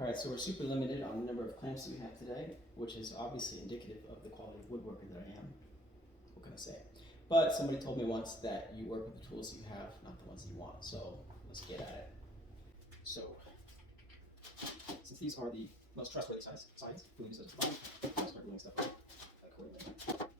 All right, so we're super limited on the number of clamps that we have today, which is obviously indicative of the quality of woodworker that I am. What can I say? But somebody told me once that you work with the tools that you have, not the ones that you want. So let's get at it. So since these are the most trustworthy sides, gluing this at the bottom, I'll start gluing stuff up accordingly.